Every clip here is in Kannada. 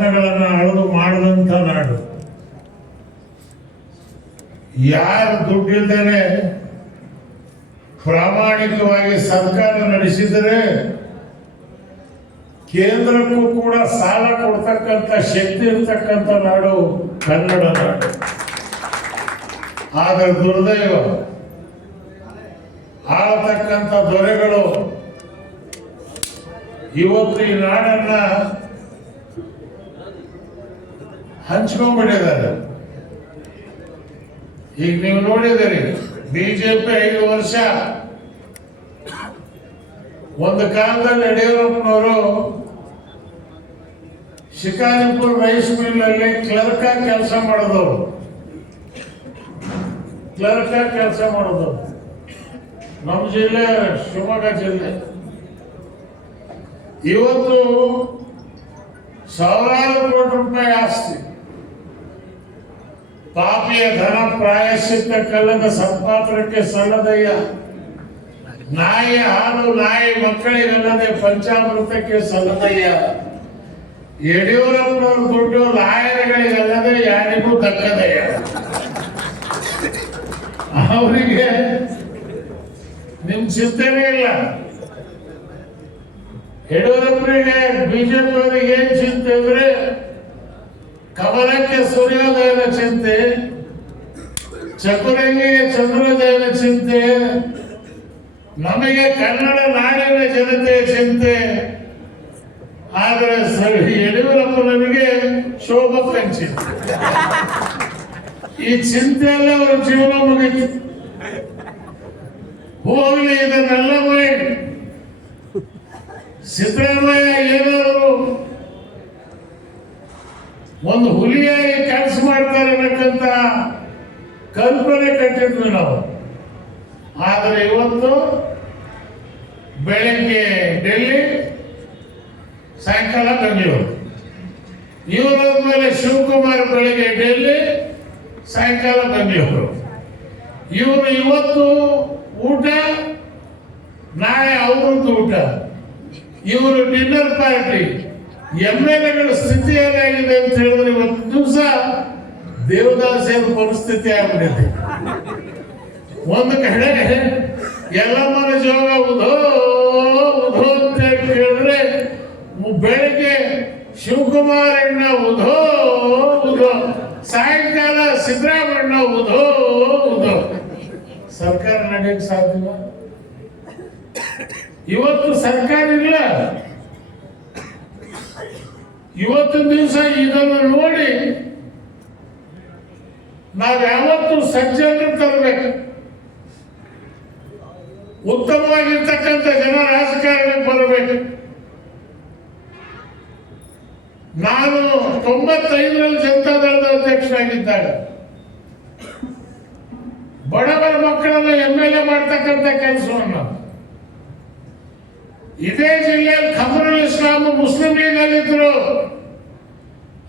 ರತ್ನಗಳನ್ನು ಅಳೆದು ಮಾಡಿದಂಥ ನಾಡು. ಯಾರು ದುಡ್ಡಿಲ್ಲದೆ ಪ್ರಾಮಾಣಿಕವಾಗಿ ಸರ್ಕಾರ ನಡೆಸಿದರೆ ಕೇಂದ್ರಕ್ಕೂ ಕೂಡ ಸಾಲ ಕೊಡ್ತಕ್ಕಂಥ ಶಕ್ತಿ ಇರ್ತಕ್ಕಂಥ ನಾಡು ಕನ್ನಡ ನಾಡು. ಆದರೆ ದುರ್ದೈವ, ಆಳ್ತಕ್ಕಂಥ ದೊರೆಗಳು ಇವತ್ತು ಈ ನಾಡನ್ನ ಹಂಚ್ಕೊಂಡ್ಬಿಟ್ಟಿದ್ದಾರೆ. ಈಗ ನೀವು ನೋಡಿದಿರಿ, ಬಿಜೆಪಿ 5 ವರ್ಷ, ಒಂದು ಕಾಲದಲ್ಲಿ ಯಡಿಯೂರಪ್ಪನವರು ಶಿಕಾರಿಪುರ ರೈಸ್ ಮಿಲ್ ಅಲ್ಲಿ ಕ್ಲರ್ಕ್ ಆಗಿ ಕೆಲಸ ಮಾಡಿದವರು. ನಮ್ಮ ಜಿಲ್ಲೆ ಶಿವಮೊಗ್ಗ ಜಿಲ್ಲೆ. ಇವತ್ತು ಸಾವಿರಾರು ಕೋಟಿ ರೂಪಾಯಿ ಆಸ್ತಿ, ಪಾಪಿಯ ಧನ ಪ್ರಾಯಶ್ಚಿತ್ತ ಕಲ್ಲದ ಸಂಪಾತ್ರಕ್ಕೆ ಸಲ್ಲದಯ್ಯ, ನಾಯಿ ಹಾಲು ನಾಯಿ ಮಕ್ಕಳಿಗಲ್ಲದೆ ಪಂಚಾಮೃತಕ್ಕೆ ಸಲ್ಲದಯ್ಯ. ಯಡಿಯೂರಪ್ಪನವ್ರ ದುಡ್ಡು ಲಾಯರ್ಗಳಿಗಲ್ಲದೆ ಯಾರಿಗೂ ದಕ್ಕದಯ್ಯ. ಅವರಿಗೆ ನಿಮ್ ಚಿಂತನೆ ಇಲ್ಲ. ಯಡಿಯೂರಪ್ಪನಿಗೆ ಬಿಜೆಪಿ ಅವರಿಗೆ ಏನ್ ಚಿಂತೆ ಅಂದ್ರೆ ಕಮಲಕ್ಕೆ ಸೂರ್ಯೋದಯದ ಚಿಂತೆ, ಚತುರಂಗಿಗೆ ಚಂದ್ರೋದಯದ ಚಿಂತೆ, ನಮಗೆ ಕನ್ನಡ ನಾಡಿನ ಜನತೆಯ ಚಿಂತೆ. ಆದರೆ ಯಡಿಯೂರಪ್ಪನಿಗೆ ಶೋಭಕ್ಕನ ಚಿಂತೆ. ಈ ಚಿಂತೆಯಲ್ಲೇ ಅವರ ಜೀವನ ಮುಗಿತು. ಹೋಗ್ಲಿ, ಇದನ್ನೆಲ್ಲ ಮಾಡಿ ಸಿದ್ದರಾಮಯ್ಯ ಏನಾದ್ರು ಒಂದು ಹುಲಿಯಾಗಿ ಕೆಲಸ ಮಾಡ್ತಾರೆ ಅನ್ನಕ್ಕಂತ ಕಲ್ಪನೆ ಕಟ್ಟಿದ್ವಿ ನಾವು. ಆದರೆ ಇವತ್ತು ಬೆಳಗ್ಗೆ ಡೆಲ್ಲಿ, ಸಾಯಂಕಾಲ ಬೆಂಗಳೂರು. ಇವರ ಮೇಲೆ ಶಿವಕುಮಾರ್ ಬೆಳಗ್ಗೆ ಡೆಲ್ಲಿ, ಸಾಯಂಕಾಲ ಬೆಂಗಳೂರು. ಇವರು ಇವತ್ತು ಊಟ, ನಾಳೆ ಅವ್ರದ್ದು ಊಟ. ಇವರು ಡಿನ್ನರ್ ಪಾರ್ಟಿ. MLAಗಳ ಸ್ಥಿತಿ ಏನಾಗಿದೆ ಅಂತ ಹೇಳಿದ್ರೆ ಇವತ್ತು ದಿವಸ ದೇವದಾಸಿಯರ ಪರಿಸ್ಥಿತಿ ಆಗ್ಬಿಟ್ಟಿದೆ. ಒಂದು ಕಡೆ ಎಲ್ಲಮ್ಮನ ಜೋಗ ಉಧೋ ಉಧೋ ಅಂತ ಕೇಳಿದ್ರೆ ಬೆಳಗ್ಗೆ ಶಿವಕುಮಾರಣ್ಣ ಉಧೋ ಉಧೋ, ಸಾಯಂಕಾಲ ಸಿದ್ದರಾಮಣ್ಣ ಉಧೋ ಉಧೋ. ಸರ್ಕಾರ ನಡೆಯಕ್ಕೆ ಸಾಧ್ಯವ? ಇವತ್ತು ಸರ್ಕಾರ ಇಲ್ಲ. ಇವತ್ತಿನ ದಿವಸ ಇದನ್ನು ನೋಡಿ ನಾವು ಯಾವತ್ತು ಸಜ್ಜನ ತರಬೇಕು. ಉತ್ತಮವಾಗಿರ್ತಕ್ಕಂಥ ಜನ ರಾಜಕಾರಣಕ್ಕೆ ಬರಬೇಕು. ನಾನು 95ರಲ್ಲಿ ಜನತಾದಳದ ಅಧ್ಯಕ್ಷರಾಗಿದ್ದಾಗ ಬಡವರ ಮಕ್ಕಳನ್ನು MLA ಮಾಡ್ತಕ್ಕಂಥ ಕೆಲಸವನ್ನು ಇದೇ ಜಿಲ್ಲೆಯಲ್ಲಿ ಖಮರುಲ್ ಇಸ್ಲಾಂ ಮುಸ್ಲಿಂ ಲೀಗ್ ಇದ್ರು.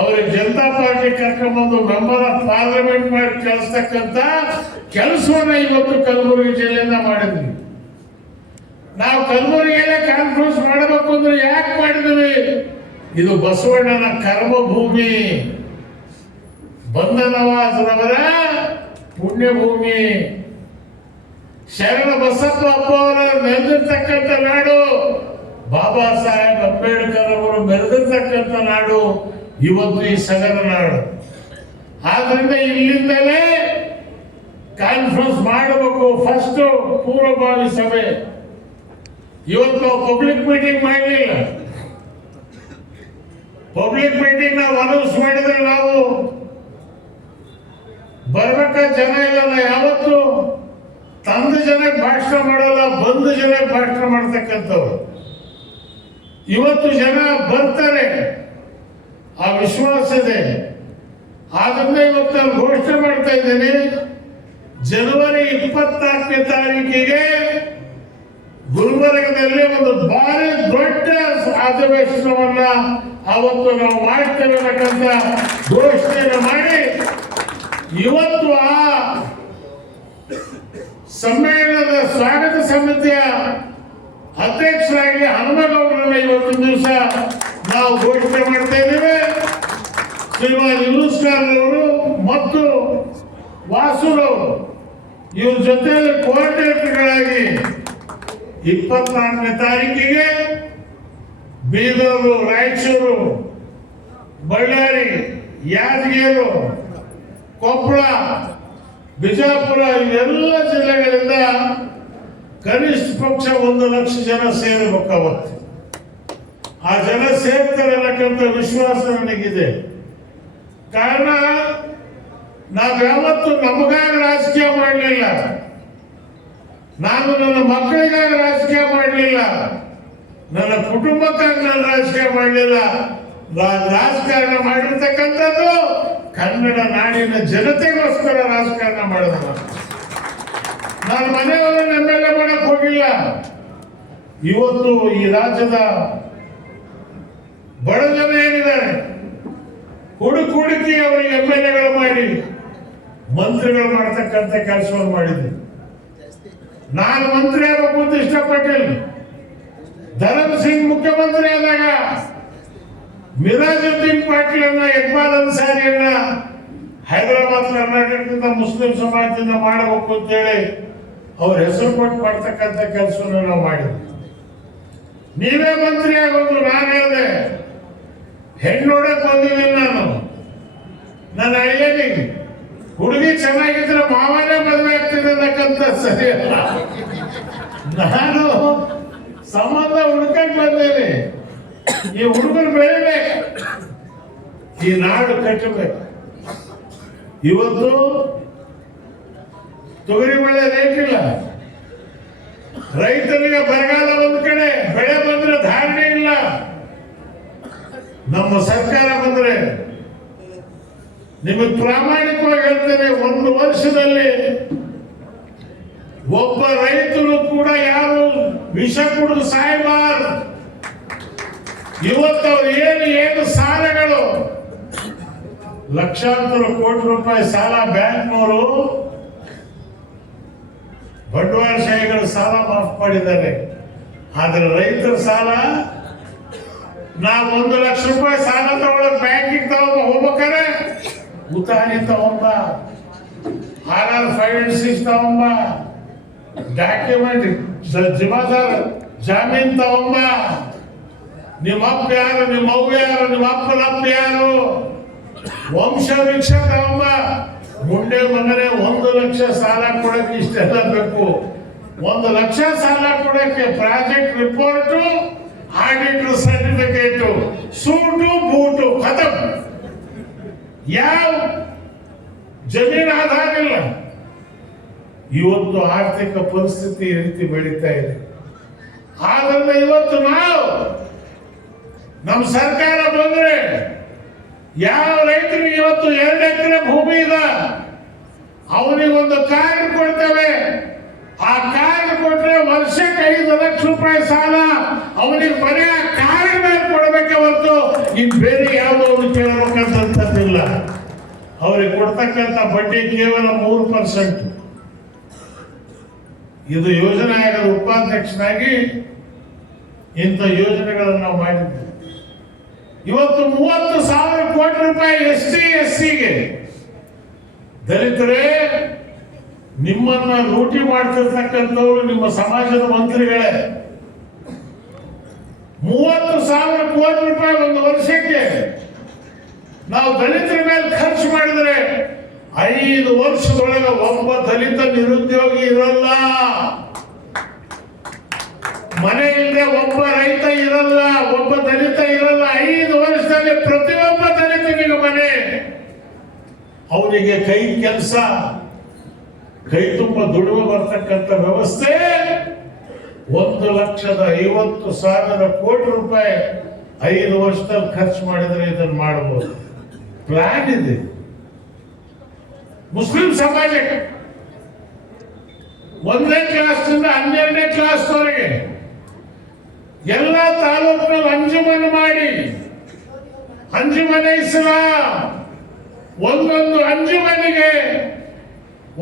ಅವ್ರಿಗೆ ಜನತಾ ಪಾರ್ಟಿ ಕರ್ಕೊಂಡ್ಬಂದು ಮೆಂಬರ್ ಆಫ್ ಪಾರ್ಲಿಮೆಂಟ್ ಮಾಡಿ ಕಳಿಸ್ತಕ್ಕಂಥ ಕೆಲಸವನ್ನ ಇವತ್ತು ಕಲಬುರಗಿ ಜಿಲ್ಲೆಯಿಂದ ಮಾಡಿದ್ವಿ. ನಾವು ಕಲಬುರಗಿಯಲ್ಲೇ ಕಾನ್ಫರೆನ್ಸ್ ಮಾಡಬೇಕು ಅಂದ್ರೆ ಯಾಕೆ ಮಾಡಿದ್ವಿ? ಇದು ಬಸವಣ್ಣನ ಕರ್ಮಭೂಮಿ, ಬಂಧನವಾಸರವರ ಪುಣ್ಯಭೂಮಿ, ಶರಣ ಬಸಪ್ಪ ಅಪ್ಪ ಅವರ ಮೆರೆದಿರ್ತಕ್ಕಂಥ ನಾಡು, ಬಾಬಾ ಸಾಹೇಬ್ ಅಂಬೇಡ್ಕರ್ ಅವರು ಮೆರೆದಿರ್ತಕ್ಕಂಥ ನಾಡು ಇವತ್ತು ಈ ಸಗರ ನಾಡು. ಆದ್ರಿಂದ ಇಲ್ಲಿಂದಲೇ ಕಾನ್ಫರೆನ್ಸ್ ಮಾಡಬೇಕು. ಫಸ್ಟ್ ಪೂರ್ವಭಾವಿ ಸಭೆ. ಇವತ್ತು ನಾವು ಪಬ್ಲಿಕ್ ಮೀಟಿಂಗ್ ಮಾಡಲಿಲ್ಲ. ಪಬ್ಲಿಕ್ ಮೀಟಿಂಗ್ ನಾವು ಅನೌನ್ಸ್ ಮಾಡಿದ್ರೆ ನಾವು ಬರ್ಬೇಕಾದ ಜನ ಇಲ್ಲ. ನಾವು ಯಾವತ್ತು ತಂದ ಜನಕ್ಕೆ ಭಾಷಣ ಮಾಡಲ್ಲ, ಬಂದ ಜನಕ್ಕೆ ಭಾಷಣ ಮಾಡ್ತಕ್ಕಂಥವ್ರು. ಇವತ್ತು ಜನ ಬರ್ತಾರೆ, ಆ ವಿಶ್ವಾಸ ಇದೆ. ಆದ್ರಿಂದ ಇವತ್ತು ನಾನು ಘೋಷಣೆ ಮಾಡ್ತಾ ಇದ್ದೇನೆ, ಜನವರಿ 24ನೇ ತಾರೀಕಿಗೆ ಗುಲ್ಬರ್ಗದಲ್ಲಿ ಒಂದು ಭಾರಿ ದೊಡ್ಡ ಅಧಿವೇಶನವನ್ನ ಅವತ್ತು ನಾವು ಮಾಡ್ತೇವೆ ಅನ್ನತಕ್ಕಂಥ ಘೋಷಣೆಯನ್ನು ಮಾಡಿ ಇವತ್ತು ಆ ಸಮ್ಮೇಳನದ ಸ್ವಾಗತ ಸಮಿತಿಯ ಅಧ್ಯಕ್ಷರಾಗಿ ಹನುಮಗೌಡರನ್ನ ಇವತ್ತು ದಿವಸ ನಾವು ಘೋಷಣೆ ಮಾಡ್ತಾ ಇದ್ದೇವೆ. ಶ್ರೀಮಾನ್ ಯೂನುಸ್ ಖಾನ್ ಅವರು ಮತ್ತು ವಾಸುರವರು ಇವ್ರ ಜೊತೆಯಲ್ಲಿ ಕೋಆರ್ಡಿನೇಟರ್ಗಳಾಗಿ 24ನೇ ತಾರೀಕಿಗೆ ಬೀದರು, ರಾಯಚೂರು, ಬಳ್ಳಾರಿ, ಯಾದಗಿರಿ, ಕೊಪ್ಪಳ, ಬಿಜಾಪುರ ಇವೆಲ್ಲ ಜಿಲ್ಲೆಗಳಿಂದ ಕನಿಷ್ಠ ಪಕ್ಷ 1 ಲಕ್ಷ ಜನ ಸೇರಬೇಕಾವತ್ತು. ಆ ಜನ ಸೇರ್ತಾರೆ ಅನ್ನಕ್ಕಂಥ ವಿಶ್ವಾಸ ನನಗಿದೆ. ಕಾರಣ ನಾವು ಯಾವತ್ತು ನಮಗಾಗಿ ರಾಜಕೀಯ ಮಾಡಲಿಲ್ಲ, ನಾನು ನನ್ನ ಮಕ್ಕಳಿಗಾಗಿ ರಾಜಕೀಯ ಮಾಡಲಿಲ್ಲ, ನನ್ನ ಕುಟುಂಬಕ್ಕಾಗಿ ನಾನು ರಾಜಕೀಯ ಮಾಡಲಿಲ್ಲ. ರಾಜಕಾರಣ ಮಾಡಿರ್ತಕ್ಕಂಥದ್ದು ಕನ್ನಡ ನಾಡಿನ ಜನತೆಗೋಸ್ಕರ ರಾಜಕಾರಣ ಮಾಡಿದ. ನಾನು ಮನೆಯವರನ್ನ ಎಮ್ಮೆಲ್ಲೆ ಮಾಡಕ್ ಹೋಗಿಲ್ಲ. ಇವತ್ತು ಈ ರಾಜ್ಯದ ಬಡ ಜನ ಏನಿದ್ದಾರೆ ಹುಡುಕಿ ಅವರಿಗೆ ಎಮ್ಮೆಲ್ಲೆಗಳು ಮಾಡಿ ಮಂತ್ರಿಗಳು ಮಾಡ್ತಕ್ಕಂಥ ಕೆಲಸವನ್ನು ಮಾಡಿದ್ದೆ. ನಾನು ಮಂತ್ರಿ ಆಗಬೇಕು ಅಂತ ಇಷ್ಟಪಟ್ಟಿಲ್ಲ. ಧರಮ್ ಸಿಂಗ್ ಮುಖ್ಯಮಂತ್ರಿ ಆದಾಗ ಮಿರಾಜುದ್ದೀನ್ ಪಾಟೀಲ್ ಇಕ್ಬಾಲ್ ಅನ್ಸಾರಿಯನ್ನ ಹೈದರಾಬಾದ್ ಕರ್ನಾಟಕದಿಂದ ಮುಸ್ಲಿಂ ಸಮಾಜದಿಂದ ಮಾಡಬೇಕು ಅಂತೇಳಿ ಅವ್ರ ಹೆಸರು ಕೊಟ್ಟು ಮಾಡ್ತಕ್ಕಂಥ ಕೆಲಸವನ್ನು ನಾವು ಮಾಡಿದ್ವಿ. ನೀವೇ ಮಂತ್ರಿ ಆಗೋದು. ನಾನು ಹೇಳಿದೆ ಹೆಣ್ಣು ನೋಡಕ್ ಬಂದಿದ್ದೀನಿ. ನನ್ನ ಅಳಿಯನಿಗೆ ಹುಡುಗಿ ಚೆನ್ನಾಗಿದ್ರೆ ಮಾವನೇ ಮದುವೆ ಆಗ್ತಿದೆ ಅನ್ನಕ್ಕಂತ ಸರಿಯಲ್ಲ. ನಾನು ಸಂಬಂಧ ಹುಡುಕಕ್ ಬಂದೇನೆ. ಈ ಹುಡುಗರು ಬೆಳಿಬೇಕು, ಈ ನಾಡು ಕಟ್ಟಬೇಕು. ಇವತ್ತು ತೊಗರಿ ಬೆಳೆ ರೇಟ್ ಇಲ್ಲ, ರೈತರಿಗೆ ಬರಗಾಲ ಒಂದ್ ಕಡೆ, ಬೆಳೆ ಬಂದ್ರೆ ಧಾರಣೆ ಇಲ್ಲ. ನಮ್ಮ ಸರ್ಕಾರ ಬಂದ್ರೆ ನಿಮಗೆ ಪ್ರಾಮಾಣಿಕವಾಗಿ ಹೇಳ್ತೇನೆ, 1 ವರ್ಷದಲ್ಲಿ ಒಬ್ಬ ರೈತರು ಕೂಡ ಯಾರು ವಿಷ ಕುಡಿದು ಸಾಯಬಾರದು. ಇವತ್ತು ಅವ್ರು ಏನು ಸಾಲಗಳು, ಲಕ್ಷಾಂತರ ಕೋಟಿ ರೂಪಾಯಿ ಸಾಲ ಬ್ಯಾಂಕ್ನವರು ಬಂಡವಾಳಶಾಹಿಗಳ ಸಾಲ ಮಾಫ್ ಮಾಡಿದ್ದಾರೆ. ಆದ್ರೆ ರೈತರ ಸಾಲ ನಾವು 1 ಲಕ್ಷ ರೂಪಾಯಿ ಸಾಲ ತಗೊಳ್ಳೋದು ಬ್ಯಾಂಕಿಗೆ ಹೋಗ್ಬೇಕಾರೆ ಉತಾನಿ ತಗೊಂಬ, RR586 ತಗೊಂಬ, ಡಾಕ್ಯುಮೆಂಟ್ ಜಿಮಾದಾರ್ ಜಾಮೀನ್ ತಗೊಂಬ. ನಿಮ್ಮ ಅಪ್ಪ ಯಾರು, ನಿಮ್ಮ ಅವ್ವ ಯಾರು, ನಿಮ್ಮ ಅಪ್ಪನ ಅಪ್ಪ ಯಾರು, ವಂಶ ವೃಕ್ಷ ತಗೊಂಬ. ಮುಂಡೆ ಮಗನೇ 1 ಲಕ್ಷ ಸಾಲ ಕೊಡಕ್ಕೆ ಇಷ್ಟೆಲ್ಲ ಬೇಕು. 1 ಲಕ್ಷ ಸಾಲ ಕೊಡಕ್ಕೆ project report, auditor certificate, suit boot ಖತಮ್. ಯಾವ ಜಮೀನು ಆಧಾರ ಇಲ್ಲ. ಇವತ್ತು ಆರ್ಥಿಕ ಪರಿಸ್ಥಿತಿ ಈ ರೀತಿ ಬೆಳೀತಾ ಇದೆ. ಆದ್ರಿಂದ ಇವತ್ತು ನಾವು ನಮ್ಮ ಸರ್ಕಾರ ಬಂದ್ರೆ ಯಾವ ರೈತರಿಗೆ ಇವತ್ತು 2 ಎಕರೆ ಭೂಮಿ ಇದೆ ಅವನಿಗೊಂದು ಕಾರ್ಡ್ ಕೊಡ್ತೇವೆ. ಆ ಕಾರ್ಡ್ ಕೊಟ್ರೆ ವರ್ಷಕ್ಕೆ 5 ಲಕ್ಷ ರೂಪಾಯಿ ಸಾಲ ಅವನಿಗೆ ಬರೀ ಆ ಕಾರ್ಡ್ ಮೇಲೆ ಕೊಡಬೇಕೆ ಹೊರತು ಇನ್ ಬೇರೆ ಯಾವುದೋ ಒಂದು ಕೇಳಬೇಕಂತಂತದ್ದಿಲ್ಲ. ಅವ್ರಿಗೆ ಕೊಡ್ತಕ್ಕಂಥ ಬಡ್ಡಿ ಕೇವಲ 3%. ಇದು ಯೋಜನೆ ಆಯೋಗದ ಉಪಾಧ್ಯಕ್ಷನಾಗಿ ಇಂಥ ಯೋಜನೆಗಳನ್ನು ನಾವು ಮಾಡಿದ್ವಿ. ಇವತ್ತು 30,000 ಕೋಟಿ ರೂಪಾಯಿ SC/SCಗೆ ದಲಿತರೇ ನಿಮ್ಮನ್ನ ಲೂಟಿ ಮಾಡ್ತಿರ್ತಕ್ಕಂಥವ್ರು ನಿಮ್ಮ ಸಮಾಜದ ಮಂತ್ರಿಗಳೇ. 30,000 ಕೋಟಿ ರೂಪಾಯಿ 1 ವರ್ಷಕ್ಕೆ ನಾವು ದಲಿತರ ಮೇಲೆ ಖರ್ಚು ಮಾಡಿದ್ರೆ 5 ವರ್ಷದೊಳಗೆ ಒಬ್ಬ ದಲಿತ ನಿರುದ್ಯೋಗಿ ಇರಲ್ಲ, ಮನೆ ಇಲ್ಲದೆ ಒಬ್ಬ ರೈತ ಇರಲ್ಲ, ಒಬ್ಬ ದಲಿತ ಇರಲ್ಲ. 5 ವರ್ಷದಲ್ಲಿ ಪ್ರತಿಯೊಬ್ಬ ದಲಿತನಿಗೆ ಮನೆ, ಅವನಿಗೆ ಕೈ ಕೆಲಸ, ಕೈ ತುಂಬ ದುಡಿದು ಬರ್ತಕ್ಕಂಥ ವ್ಯವಸ್ಥೆ 1,50,000 ಕೋಟಿ ರೂಪಾಯಿ 5 ವರ್ಷದಲ್ಲಿ ಖರ್ಚು ಮಾಡಿದರೆ ಇದನ್ನು ಮಾಡಬಹುದು. ಪ್ಲಾನ್ ಇದೆ. ಮುಸ್ಲಿಂ ಸಮಾಜಕ್ಕೆ 1ನೇ ಕ್ಲಾಸ್ನಿಂದ 12ನೇ ಕ್ಲಾಸ್ವರೆಗೆ ಎಲ್ಲ ತಾಲೂಕಿನಲ್ಲಿ ಅಂಜುಮನ್ ಮಾಡಿ, ಅಂಜುಮನೆ ಇಸ್ಲಾಂ ಒಂದೊಂದು ಅಂಜುಮನಿಗೆ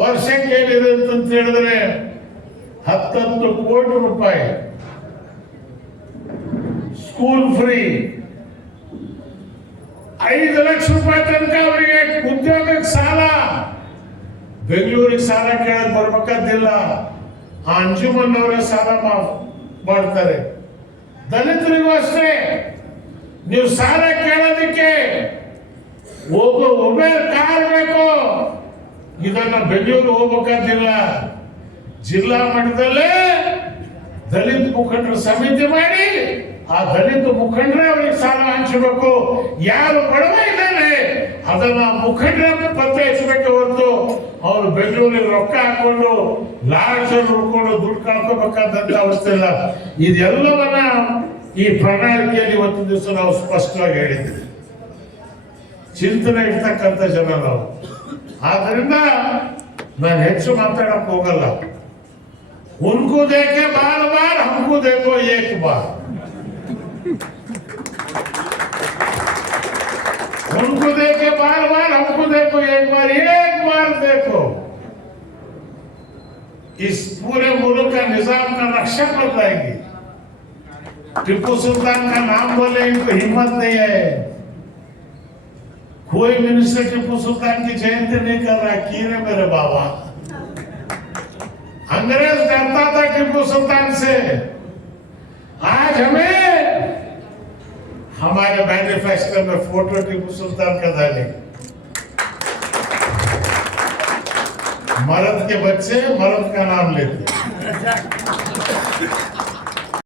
ವರ್ಷಕ್ಕೆ ಏನಿದೆ ಅಂತ ಹೇಳಿದ್ರೆ 10 ಕೋಟಿ ರೂಪಾಯಿ ಸ್ಕೂಲ್ ಫ್ರೀ, 5 ಲಕ್ಷ ರೂಪಾಯಿ ತನಕ ಅವರಿಗೆ ಉದ್ಯೋಗಕ್ಕೆ ಸಾಲ. ಬೆಂಗಳೂರಿಗೆ ಸಾಲ ಕೇಳಕ್ ಬರ್ಬೇಕಾದಿಲ್ಲ, ಆ ಅಂಜುಮನ್ ಅವರೇ ಸಾಲ ಮಾಡ್ತಾರೆ. ದಲಿತರಿಗೂ ಅಷ್ಟೇ, ನೀವು ಸಾಲ ಕೇಳೋದಕ್ಕೆ ಒಬ್ಬ ಕಾರ್ ಬೇಕು, ಇದನ್ನ ಬೆಂಗಳೂರು ಹೋಗ್ಬೇಕಾದಿಲ್ಲ, ಜಿಲ್ಲಾ ಮಟ್ಟದಲ್ಲೇ ದಲಿತ ಮುಖಂಡರ ಸಮಿತಿ ಮಾಡಿ ಆ ದಲಿತ ಮುಖಂಡರೇ ಅವರಿಗೆ ಸಾಲ ಹಂಚಬೇಕು. ಯಾರು ಬಡವ ಇದ್ದಾನೆ ಅದನ್ನ ಮುಖಂಡರ ಪತ್ತೆ ಹಚ್ಚಬೇಕು ಹೊರತು ಅವರು ಬೆಂಗಳೂರಿಗೆ ರೊಕ್ಕ ಹಾಕೊಂಡು ಲಾಡ್ಜ್ ಹುಡ್ಕೊಂಡು ದುಡ್ಡು ಕಳ್ಕೋಬೇಕಾದಂತ ಅವಸ್ಥೆ ಇಲ್ಲ. ಇದೆಲ್ಲವನ್ನ ಈ ಪ್ರಣಾಳಿಕೆಯಲ್ಲಿ ಇವತ್ತು ದಿವಸ ನಾವು ಸ್ಪಷ್ಟವಾಗಿ ಹೇಳಿದ್ದೀವಿ. ಚಿಂತನೆ ಇರ್ತಕ್ಕಂಥ ಜನ ನಾವು. ಆದ್ರಿಂದ ನಾನು ಹೆಚ್ಚು ಮಾತಾಡಕ್ ಹೋಗಲ್ಲ. उनको देखे बार बार, हमको देखो एक बार. उनको देखे बार बार, हमको देखो एक बार देखो. इस पूरे मुल्क का निजाम का नक्शा बदलाएगी. टिप्पू सुल्तान का नाम बोले इनको हिम्मत नहीं है. कोई मिनिस्टर टिप्पू सुल्तान की जयंती नहीं कर रहा. की रे मेरे बाबा, अंग्रेज डरता था टिप्पू सुल्तान से. आज हमें हमारे मैनिफेस्टो में फोटो टिप्पू सुल्तान का डालें. मर्द के बच्चे मर्द का नाम लेते.